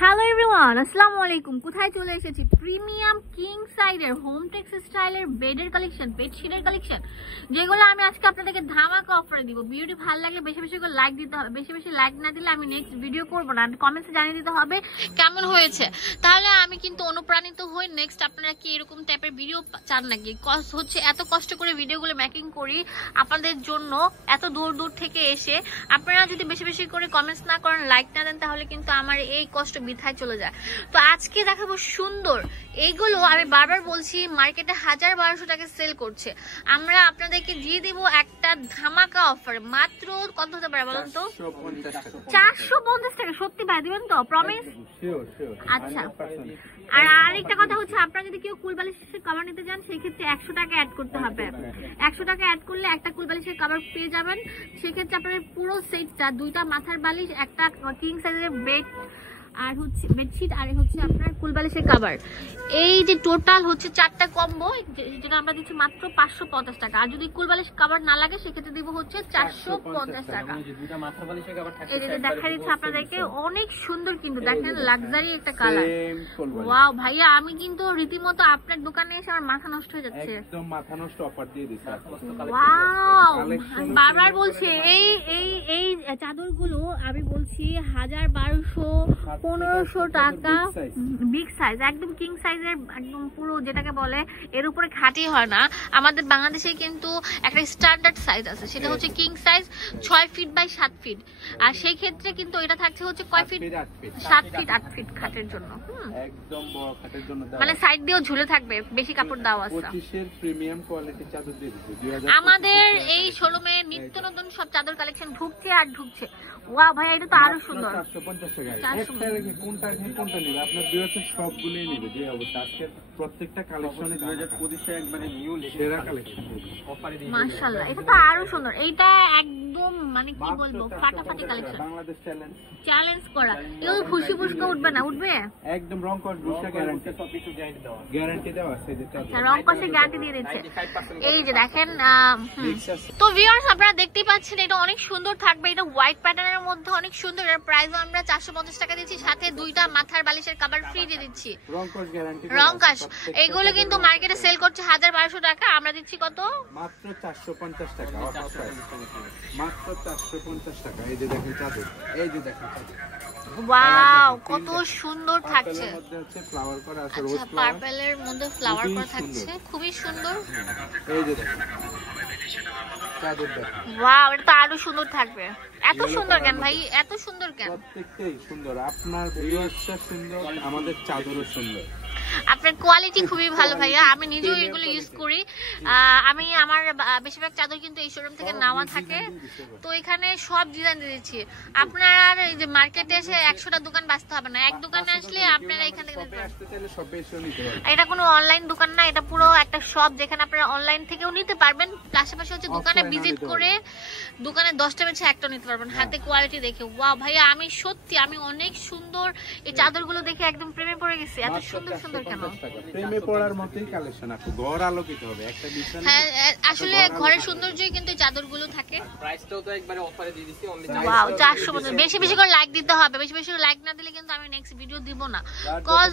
Hello everyone, আসসালামু আলাইকুম। কোথায় চলে এসেছি? প্রিমিয়াম কিং সাইজের হোম টেক্স স্টাইলের বেডের কালেকশন, বেডশিটের কালেকশন, যেগুলো আমি আজকে আপনাদেরকে ধামাকা অফারে দিব। ভিডিওটি ভালো লাগলে বেশি বেশি করে লাইক দিতে হবে। বেশি বেশি লাইক না দিলে আমি নেক্সট ভিডিও করবো না। কমেন্টসে জানিয়ে দিতে হবে কেমন হয়েছে, তাহলে আমি কিন্তু অনুপ্রাণিত হই। নেক্সট আপনারা কি এরকম টাইপের ভিডিও চান নাকি? হচ্ছে এত কষ্ট করে ভিডিওগুলো মেকিং করি আপনাদের জন্য, এত দূর দূর থেকে এসে আপনারা যদি বেশি বেশি করে কমেন্টস না করেন, লাইক না দেন, তাহলে কিন্তু আমার এই কষ্ট বৃথায় চলে যায়। তো আজকে দেখাবো সুন্দর এইগুলো। আমি বারবার বলছি মার্কেটে 1000-1200 টাকা সেল করছে, আমরা আপনাদেরকে দিয়ে দিব একটা ধামাকা অফার। মাত্র কত হতে পারে বলুন তো? 450 টাকা। সত্যি ভাই দিবেন তো? প্রমিস? আচ্ছা। আর আরেকটা কথা হচ্ছে, আপনারা যদি কেউ কুল বালিশের কভার নিতে চান সেক্ষেত্রে 100 টাকা অ্যাড করতে হবে। 100 টাকা অ্যাড করলে একটা কুল বালিশের কভার পেয়ে যাবেন। সেক্ষেত্রে আপনার পুরো সেটটা, 2টা মাথার বালিশ, একটা কিং সাইজের বেড আর হচ্ছে বেডশিট, আর হচ্ছে আপনার কুলবালিশের কভার, এই যে টোটাল হচ্ছে 4টা কম্বো, যেটা আমরা দিচ্ছি মাত্র 550 টাকা। আর যদি কুলবালিশ কভার না লাগে সেক্ষেত্রে দিব হচ্ছে 450 টাকা। এই যে দেখা দিচ্ছে আপনাদেরকে, অনেক সুন্দর কিন্তু দেখেন, লাক্সারি একটা কালার। ওয়াও ভাইয়া, আমি কিন্তু রীতিমতো আপনার দোকানে এসে আমার মাথা নষ্ট হয়ে যাচ্ছে। একদম মাথা নষ্ট অফার দিয়ে দিচ্ছি। ওয়াও, বারবার বলছি এই চাদরগুলো আমি বলছি 1000-1200-1500 টাকা। বিগ সাইজ, একদম কিং সাইজের, একদম পুরো যেটাকে বলে এর উপরে খাটি হয় না। আমাদের বাংলাদেশে কিন্তু একটা স্ট্যান্ডার্ড সাইজ আছে, সেটা হচ্ছে king size 6 feet by 7 feet. আর সেই ক্ষেত্রে কিন্তু এটা থাকছে হচ্ছে কয় ফিট? 7 ফিট 8 ফিট খাটের জন্য। একদম বড় খাটের জন্য, মানে সাইড দিয়েও ঝুলে থাকবে, বেশি কাপড় দেওয়া আছে। 25 এর প্রিমিয়াম কোয়ালিটির চাদর দিয়ে দিচ্ছি। আমাদের এই শোরুমে নিত্য নতুন সব চাদর কালেকশন ঢুকছে আর ঢুকছে। ওয়াও ভাই, এটা তো আরো সুন্দর। 450 টাকা। একটা রেখে কোনটা নেবে? আপনার ভিউয়ার্স সবগুলোই নেবে যে অবস্থা। আজকে প্রত্যেকটা কালেকশনে 2025 এ একবারে নিউ সেরা কালেকশন অফারে দিয়ে। মাশাআল্লাহ, এটা তো আরো সুন্দর। এইটা একদম মানে কি বলবো, ফাটাফাটি কালেকশন। বাংলাদেশ চ্যালেঞ্জ করা। এও খুশি পুষ্কা উঠবে না? উঠবে একদম। রং কস বুশা গ্যারান্টি, সবকিছু গ্যারান্টি দেওয়া আছে। আচ্ছা, রং কসে গ্যারান্টি দিয়ে দিচ্ছে। এই যে দেখেন, তো ভিউয়ার্স আপনারা দেখতেই পাচ্ছেন, এটা অনেক সুন্দর থাকবে। এটা হোয়াইট প্যাটার্নের মধ্যে অনেক সুন্দর। এর প্রাইসও আমরা 450 টাকা দিচ্ছি, সাথে 2টা মাথার বালিশের কভার ফ্রি দিয়ে দিচ্ছি। রং কস এগুলো কিন্তু মার্কেটে সেল করছে 1000-1200 টাকা, আমরা দিচ্ছি কত? মাত্র 450 টাকা। মাত্র 450 টাকা। এই যে দেখেন চাদর, এই যে দেখেন চাদর। ওয়াও, কত সুন্দর থাকছে। মধ্যে হচ্ছে ফ্লাওয়ার করা আছে, রোজ আচ্ছা, পার্পলের মধ্যে ফ্লাওয়ার করা থাকছে, খুবই সুন্দর। এই যে দেখেন চাদর দেখেন। ওয়াও, এটা তো আরো সুন্দর থাকবে। এত সুন্দর কেন ভাই? এত সুন্দর কেন? প্রত্যেকটাই সুন্দর। আপনার ভিউয়ার্সটা সুন্দর, আমাদের চাদরও সুন্দর। আপনার কোয়ালিটি খুবই ভালো ভাইয়া, আমি নিজেও এগুলো ইউজ করি। আমি আমার বেশিরভাগ চাদর কিন্তু এই শোরুম থেকে নেওয়া থাকে, তো এখানে সব ডিজাইন দিয়ে দিচ্ছি। আপনারা এই যে মার্কেটে এসে 100টা দোকান বাঁচতে হবে না, এক দোকানে আসলে আপনারা এখান থেকে নিতে পারবেন। এটা কোনো অনলাইন দোকান না, এটা পুরো একটা শপ, যেখানে আপনারা অনলাইন থেকেও নিতে পারবেন, পাশাপাশি হচ্ছে দোকানে ভিজিট করে দোকানে 10টা বেছে একটা নিতে পারবেন হাতে কোয়ালিটি দেখে। ওয়াও ভাইয়া, আমি সত্যি আমি অনেক সুন্দর এই চাদরগুলো দেখে একদম প্রেমে পড়ে গেছি। এত সুন্দর সুন্দর কেন? প্রেমে পড়ার মতোই কালেকশন আছে, ঘর আলোকিত হবে একটা বিষয়। হ্যাঁ, আসলে ঘরের সৌন্দর্যই কিন্তু এই চাদরগুলো থাকে। প্রাইসটাও তো একবারে অফারে দিয়ে দিছি, অনলি ওয়াও 450। বেশি বেশি করে লাইক দিতে হবে, বেশি বেশি করে লাইক না দিলে কিন্তু আমি নেক্সট ভিডিও দিব না। কজ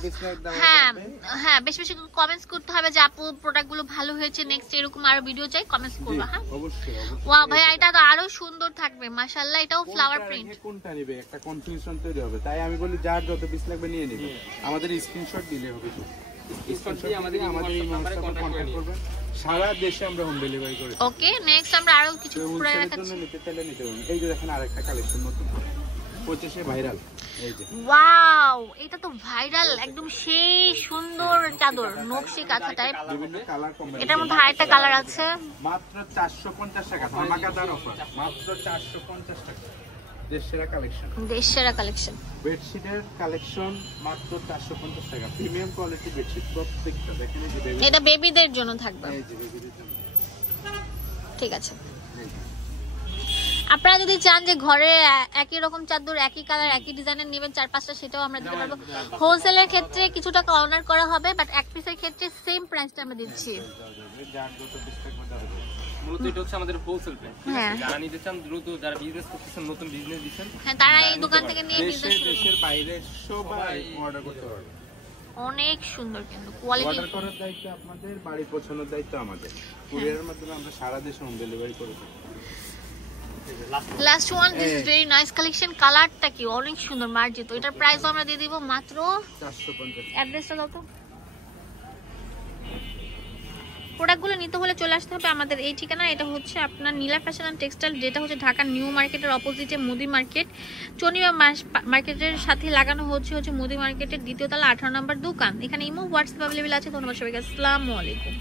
হ্যাঁ, বেশি বেশি করে কমেন্টস করতে হবে যে আপু প্রোডাক্টগুলো ভালো হয়েছে, নেক্সট এরকম আরো ভিডিও চাই, কমেন্টস করবা। হ্যাঁ অবশ্যই। ওয়াও ভাই, এটা তো আরো সুন্দর থাকবে মাশাআল্লাহ। এটাও ফ্লাওয়ার প্রিন্ট। কোনটা নেবে একটা কনফিউশন তৈরি হবে, তাই আমি বলি যার যত পিস লাগবে নিয়ে নেবে। আমাদের স্ক্রিনশট দিলে হবে, আমাদের এই নাম্বারে কন্টাক্ট করবেন। সারা দেশে আমরা হোম ডেলিভারি করি। ওকে, নেক্সট আমরা আরো কিছু পুরো দেখাচ্ছি। নিতে চাইলে নিতে পারবেন। এই যে দেখেন আরেকটা কালেকশন নতুন 25 এ ভাইরাল। এই যে ওয়াও, এটা তো ভাইরাল একদম সেই সুন্দর চাদর, নকশি কাঁথা টাইপ। বিভিন্ন কালার কম্বিনেশন, এটার মধ্যে আরেকটা কালার আছে। মাত্র 450 টাকা, ধামাকাদার অফার। মাত্র 450 টাকা। দেশসেরা কালেকশন, দেশসেরা কালেকশন। বেডশিটের কালেকশন মাত্র 450 টাকা। প্রিমিয়াম কোয়ালিটি বেডশিট প্রত্যেকটা দেখেন। এই যে বেবি, এটা বেবিদের জন্য থাকবে। এই যে বেবিদের জন্য। ঠিক আছে, আপনারা যদি চান যে ঘরে একই রকম চাদর, একই কালার, একই ডিজাইনের নেবেন 4-5টা, সেটাও আমরা দিতে পারবো। হোলসেলের ক্ষেত্রে কিছু টাকা অনার করা হবে, বাট এক পিসের ক্ষেত্রে সেম প্রাইসটা আমরা দিচ্ছি। মূলত এটা হচ্ছে আমাদের হোলসেল প্রাইস। হ্যাঁ। যারা নিতে চান দ্রুত, যারা বিজনেস করতেছেন, নতুন বিজনেস দিচ্ছেন, হ্যাঁ, তারা এই দোকান থেকে নিয়ে দেশে বিজনেস দেশের বাইরে সবাই অর্ডার করতে পারবে। অনেক সুন্দর কিন্তু কোয়ালিটি। অর্ডার করার দায়িত্ব আপনাদের, বাড়ি পৌঁছানোর দায়িত্ব আমাদের। কুরিয়ারের মাধ্যমে আমরা সারা দেশে হোম ডেলিভারি করে থাকি। Last one, this is very nice collection. কালারটা কি অনেক সুন্দর, মার্জিত। এটার প্রাইসও আমরা দিয়ে দিব মাত্র 450। অ্যাড্রেসটা দাও তো। প্রোডাক্টগুলো নিতে হলে চলে আসতে হবে আমাদের এই ঠিকানা। এটা হচ্ছে আপনার নীলা ফ্যাশন অ্যান্ড টেক্সটাইল, যেটা হচ্ছে ঢাকার নিউ মার্কেটের অপোজিটে মুদি মার্কেট। চনিবা মার্কেটের সাথে লাগানো হচ্ছে মুদি মার্কেটের দ্বিতীয় তলা 18 নম্বর দোকান। এখানে ইমো হোয়াটসঅ্যাপ অ্যাভেলেবল আছে। ধন্যবাদ সবাইকে, আসসালামু আলাইকুম।